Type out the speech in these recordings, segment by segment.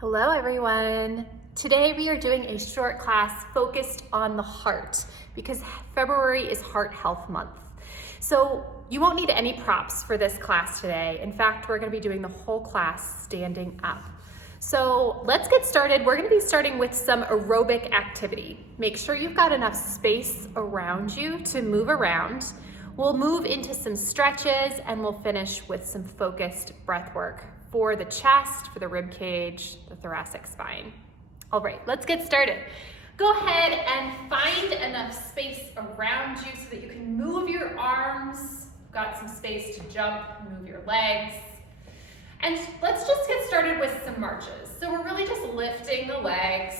Hello everyone. Today we are doing a short class focused on the heart because February is Heart Health Month. So you won't need any props for this class today. In fact, we're going to be doing the whole class standing up. So let's get started. We're going to be starting with some aerobic activity. Make sure you've got enough space around you to move around. We'll move into some stretches and we'll finish with some focused breath work for the chest, for the rib cage, the thoracic spine. All right, let's get started. Go ahead and find enough space around you so that you can move your arms. Got some space to jump, move your legs. And let's just get started with some marches. So we're really just lifting the legs.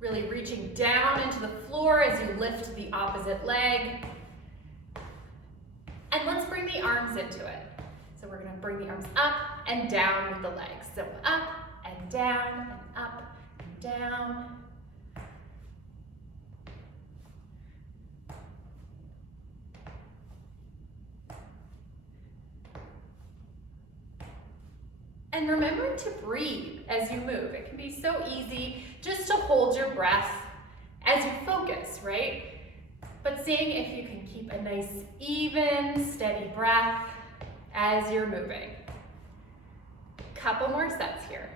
Really reaching down into the floor as you lift the opposite leg. And let's bring the arms into it. So we're gonna bring the arms up and down with the legs. So up and down and up and down. And remember to breathe as you move. It can be so easy just to hold your breath as you focus, right? But seeing if you can keep a nice, even, steady breath as you're moving. Couple more sets here.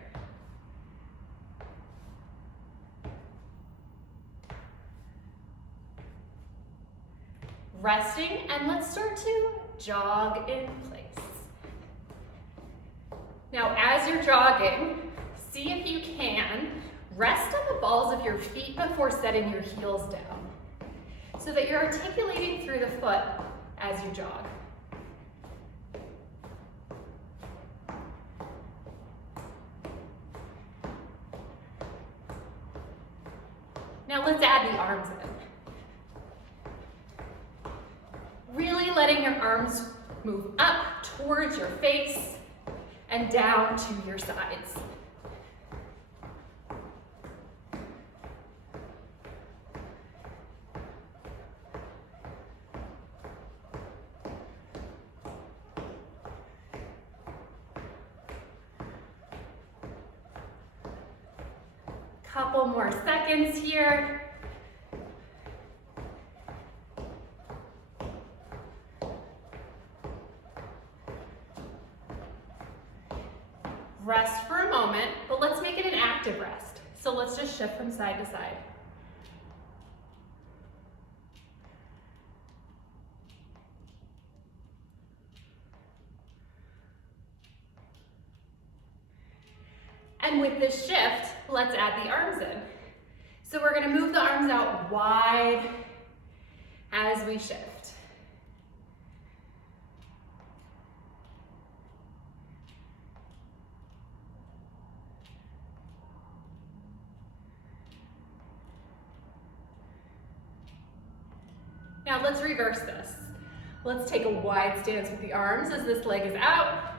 Resting, and let's start to jog in place. Now, as you're jogging, see if you can rest on the balls of your feet before setting your heels down so that you're articulating through the foot as you jog. Now let's add the arms in. Really letting your arms move up towards your face and down to your sides. Couple more seconds here. Rest for a moment, but let's make it an active rest. So let's just shift from side to side. And with this shift, let's add the arms in. So we're gonna move the arms out wide as we shift. Now let's reverse this. Let's take a wide stance with the arms as this leg is out.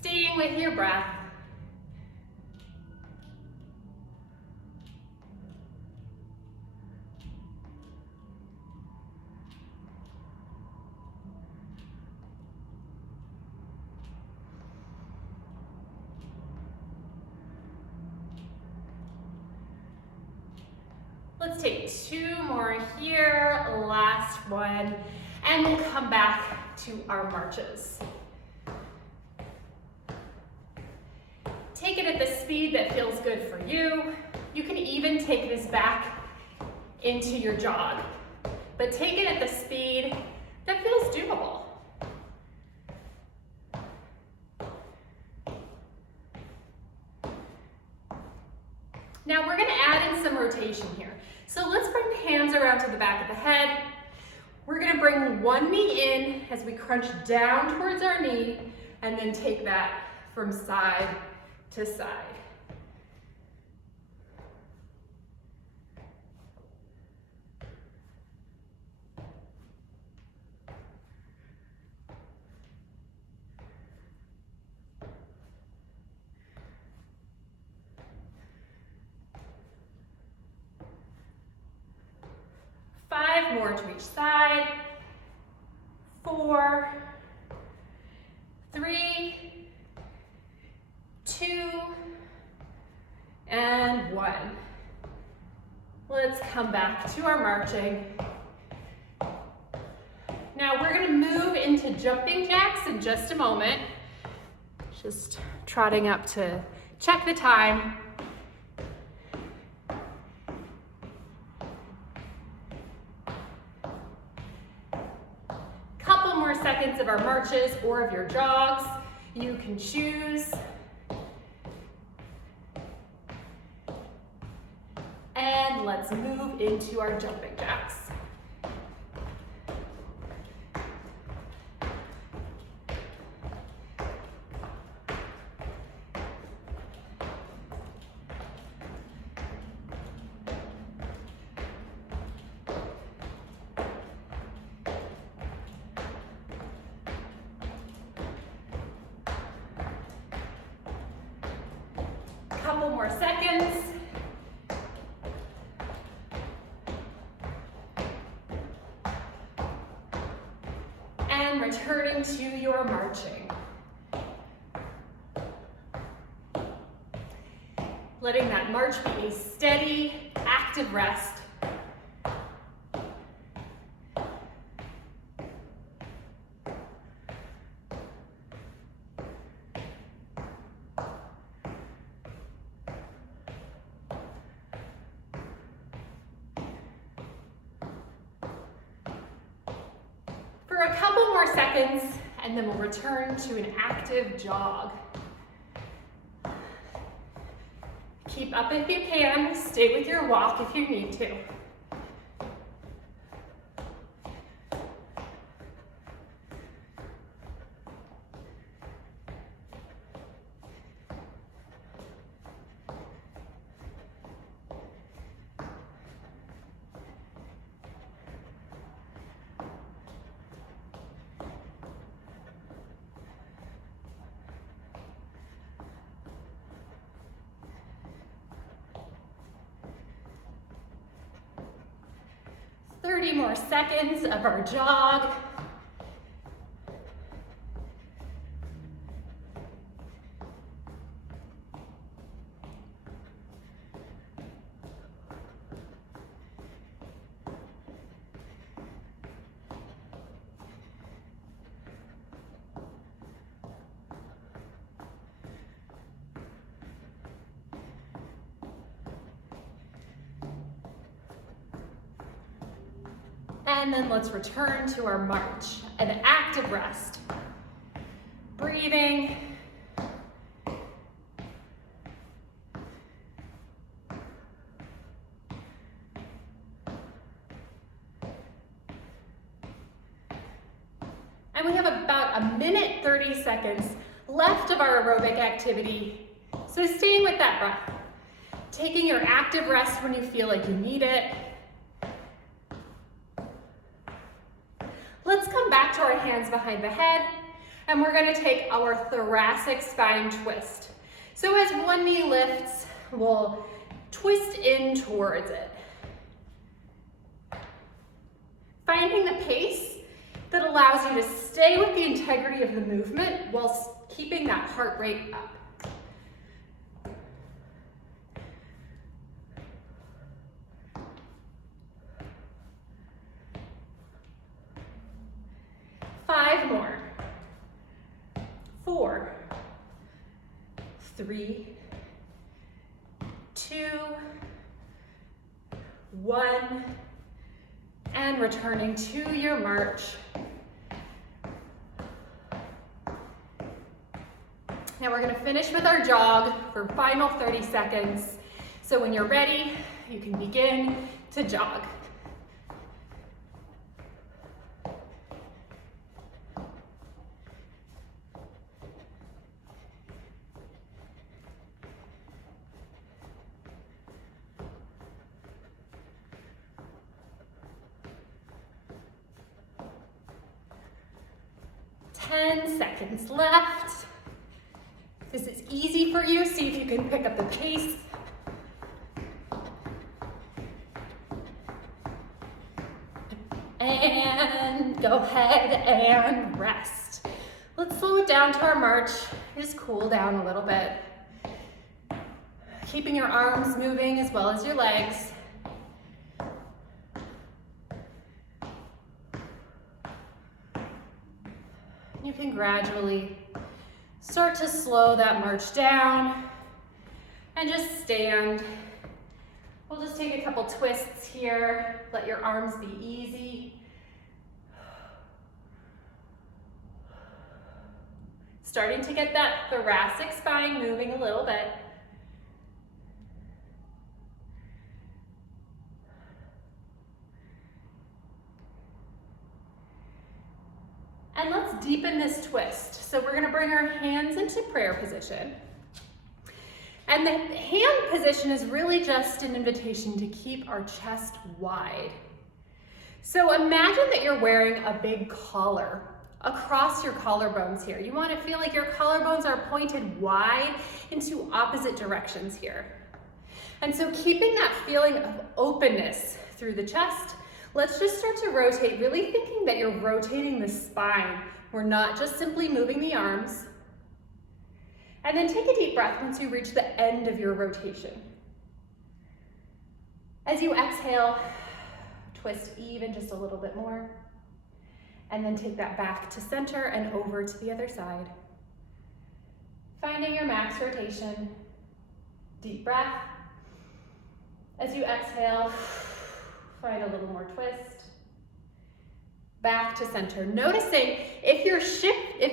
Staying with your breath. Let's take two more here, last one, and we'll come back to our marches. Take it at the speed that feels good for you. You can even take this back into your jog, but take it at the speed that feels doable. Now we're gonna add in some rotation here. So let's bring the hands around to the back of the head. We're gonna bring one knee in as we crunch down towards our knee and then take that from side to side. 5, more to each side. 4, 3, 2, and 1. Let's come back to our marching. Now we're gonna move into jumping jacks in just a moment. Just trotting up to check the time. Couple more seconds of our marches or of your jogs. You can choose. And let's move into our jumping jacks. Couple more seconds. And returning to your marching. Letting that march be a steady, active rest. For a couple more seconds, and then we'll return to an active jog. Keep up if you can, stay with your walk if you need to. Thirty more seconds of our jog. And then let's return to our march, an active rest. Breathing. And we have about a minute 30 seconds left of our aerobic activity. So staying with that breath, taking your active rest when you feel like you need it. Let's come back to our hands behind the head, and we're gonna take our thoracic spine twist. So as one knee lifts, we'll twist in towards it. Finding the pace that allows you to stay with the integrity of the movement while keeping that heart rate up. Five more. 4, 3, 2, 1, and returning to your march. Now we're going to finish with our jog for final 30 seconds. So when you're ready, you can begin to jog. Seconds left. This is easy for you. See if you can pick up the pace. And go ahead and rest. Let's slow it down to our march. Just cool down a little bit. Keeping your arms moving as well as your legs. You can gradually start to slow that march down and just stand. We'll just take a couple twists here. Let your arms be easy. Starting to get that thoracic spine moving a little bit. And let's deepen this twist. So we're gonna bring our hands into prayer position. And the hand position is really just an invitation to keep our chest wide. So imagine that you're wearing a big collar across your collarbones here. You want to feel like your collarbones are pointed wide into opposite directions here. And so keeping that feeling of openness through the chest, let's just start to rotate, really thinking that you're rotating the spine. We're not just simply moving the arms. And then take a deep breath once you reach the end of your rotation. As you exhale, twist even just a little bit more. And then take that back to center and over to the other side. Finding your max rotation. Deep breath. As you exhale, find a little more twist. Back to center. Noticing if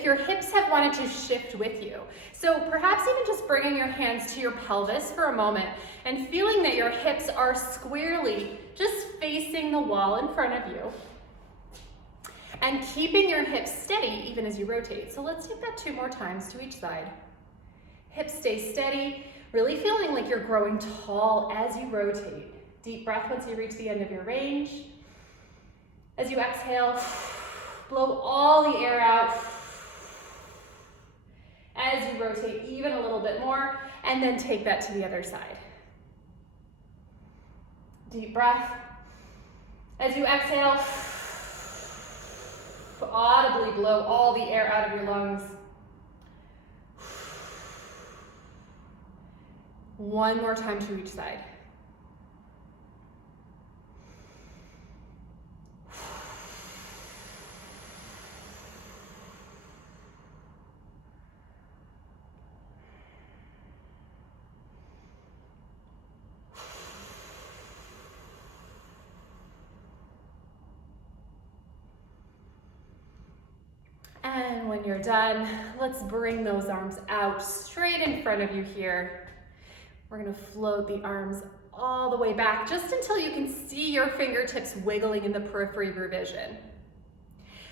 your hips have wanted to shift with you. So perhaps even just bringing your hands to your pelvis for a moment and feeling that your hips are squarely just facing the wall in front of you. And keeping your hips steady even as you rotate. So let's take that 2 more times to each side. Hips stay steady, really feeling like you're growing tall as you rotate. Deep breath once you reach the end of your range. As you exhale, blow all the air out. As you rotate even a little bit more, and then take that to the other side. Deep breath. As you exhale, audibly blow all the air out of your lungs. One more time to each side. And when you're done, let's bring those arms out straight in front of you here. We're gonna float the arms all the way back just until you can see your fingertips wiggling in the periphery of your vision.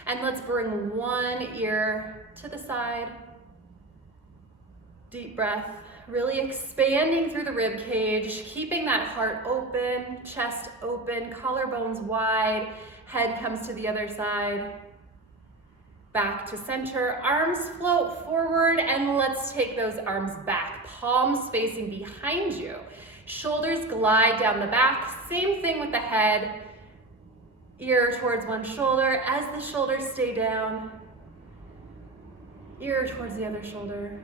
And let's bring one ear to the side. Deep breath, really expanding through the rib cage, keeping that heart open, chest open, collarbones wide, head comes to the other side. Back to center, arms float forward, and let's take those arms back, palms facing behind you. Shoulders glide down the back, same thing with the head. Ear towards one shoulder, as the shoulders stay down. Ear towards the other shoulder.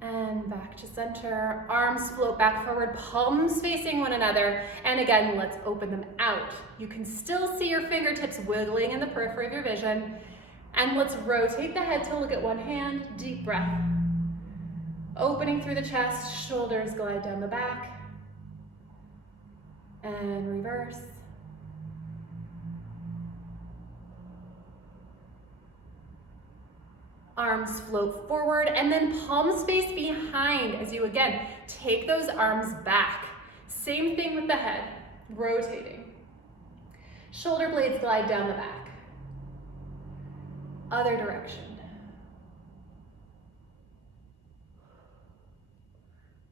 And back to center, arms float back forward, palms facing one another. And again, let's open them out. You can still see your fingertips wiggling in the periphery of your vision. And let's rotate the head to look at one hand, deep breath. Opening through the chest, shoulders glide down the back. And reverse. Arms float forward and then palms face behind as you again take those arms back. Same thing with the head, rotating. Shoulder blades glide down the back. Other direction.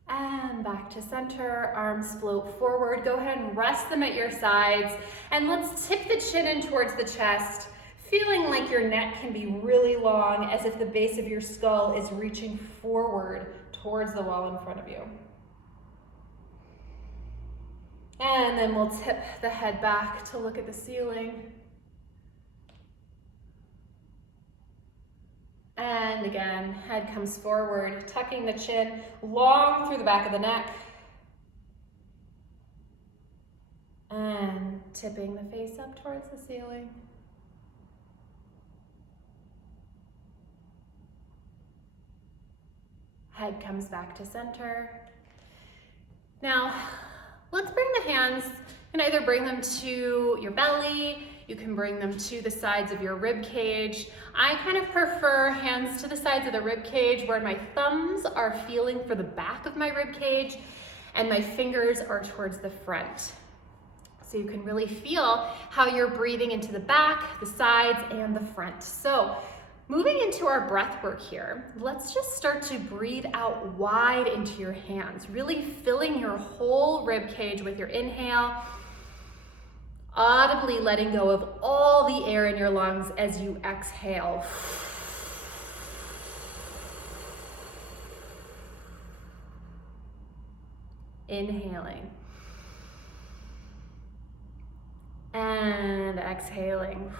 And back to center, arms float forward. Go ahead and rest them at your sides. And let's tip the chin in towards the chest. Feeling like your neck can be really long, as if the base of your skull is reaching forward towards the wall in front of you. And then we'll tip the head back to look at the ceiling. And again, head comes forward, tucking the chin long through the back of the neck. And tipping the face up towards the ceiling. Head comes back to center. Now, let's bring the hands, you can either bring them to your belly, you can bring them to the sides of your rib cage. I kind of prefer hands to the sides of the rib cage where my thumbs are feeling for the back of my rib cage and my fingers are towards the front. So you can really feel how you're breathing into the back, the sides, and the front. So moving into our breath work here, let's just start to breathe out wide into your hands, really filling your whole rib cage with your inhale, audibly letting go of all the air in your lungs as you exhale. Inhaling. And exhaling.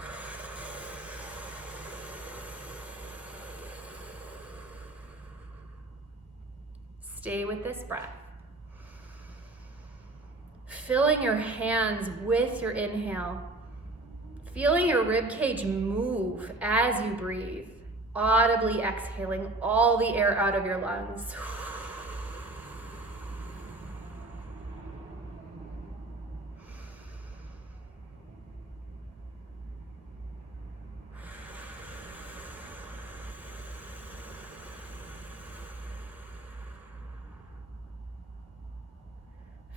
Stay with this breath. Filling your hands with your inhale. Feeling your rib cage move as you breathe. Audibly exhaling all the air out of your lungs.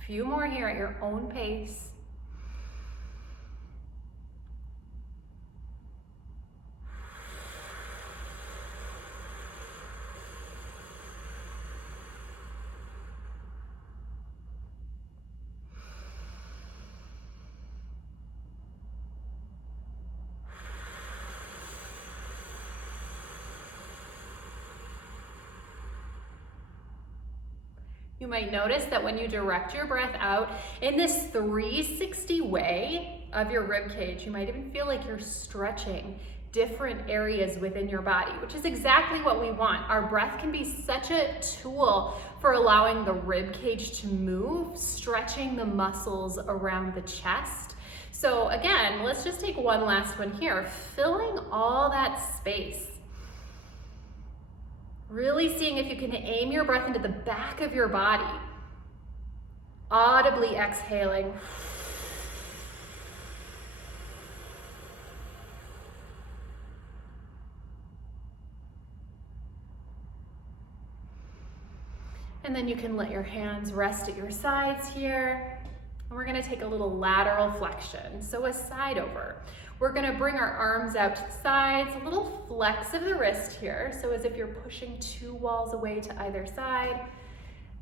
Few more here at your own pace. You might notice that when you direct your breath out in this 360 way of your rib cage, you might even feel like you're stretching different areas within your body, which is exactly what we want. Our breath can be such a tool for allowing the rib cage to move, stretching the muscles around the chest. So again, let's just take one last one here, filling all that space. Really seeing if you can aim your breath into the back of your body. Audibly exhaling. And then you can let your hands rest at your sides here. And we're gonna take a little lateral flexion, so a side over. We're gonna bring our arms out to the sides, a little flex of the wrist here, so as if you're pushing two walls away to either side.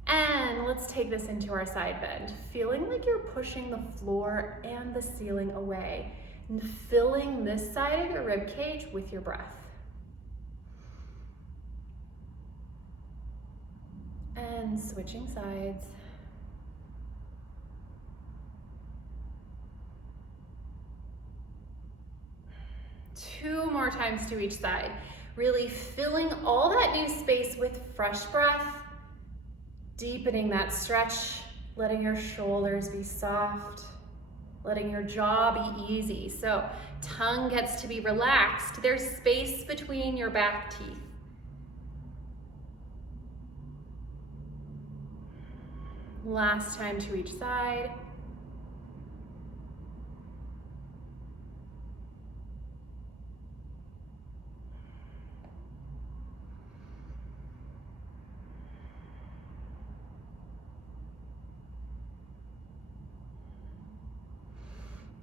And let's take this into our side bend, feeling like you're pushing the floor and the ceiling away, and filling this side of your rib cage with your breath. And switching sides. Two more times to each side. Really filling all that new space with fresh breath, deepening that stretch, letting your shoulders be soft, letting your jaw be easy. So tongue gets to be relaxed. There's space between your back teeth. Last time to each side.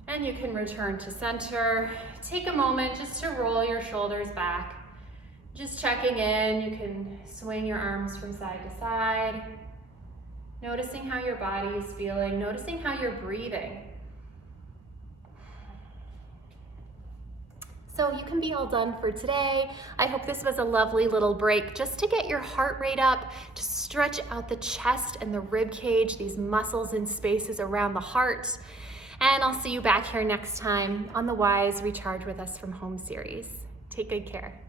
And you can return to center. Take a moment just to roll your shoulders back. Just checking in. You can swing your arms from side to side. Noticing how your body is feeling, noticing how you're breathing. So you can be all done for today. I hope this was a lovely little break just to get your heart rate up, to stretch out the chest and the rib cage, these muscles and spaces around the heart. And I'll see you back here next time on the Wise Recharge with Us from Home series. Take good care.